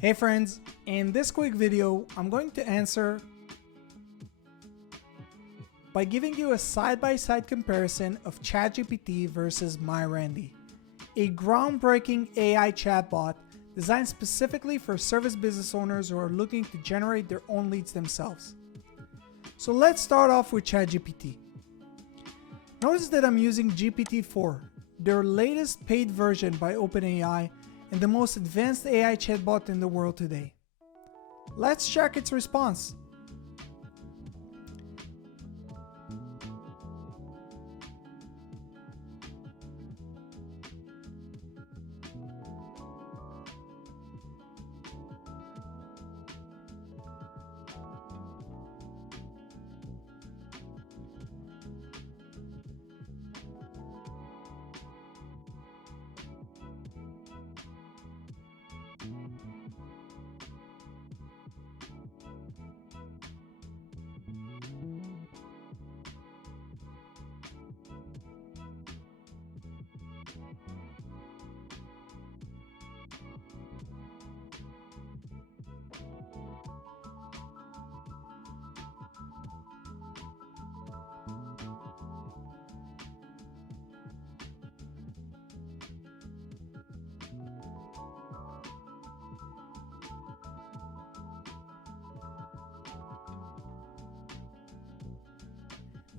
Hey friends, in this quick video, I'm going to answer by giving you a side-by-side comparison of ChatGPT versus MyRandy, a groundbreaking AI chatbot designed specifically for service business owners who are looking to generate their own leads themselves. So let's start off with ChatGPT. Notice that I'm using GPT-4, their latest paid version by OpenAI and the most advanced AI chatbot in the world today. Let's check its response.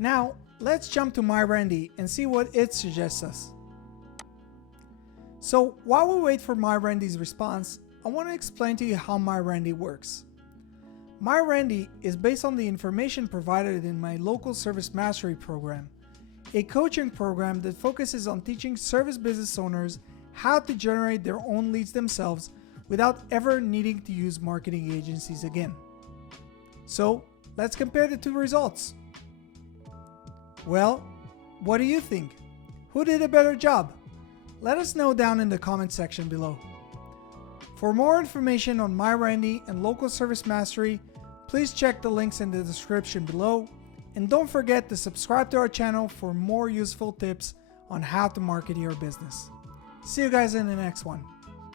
Now, let's jump to MyRandy and see what it suggests us. So while we wait for MyRandy's response, I want to explain to you how MyRandy works. MyRandy is based on the information provided in my local service mastery program, a coaching program that focuses on teaching service business owners how to generate their own leads themselves without ever needing to use marketing agencies again. So let's compare the two results. Well, what do you think? Who did a better job? Let us know down in the comment section below. For more information on MyRandy and local service mastery, please check the links in the description below, and don't forget to subscribe to our channel for more useful tips on how to market your business. See you guys in the next one.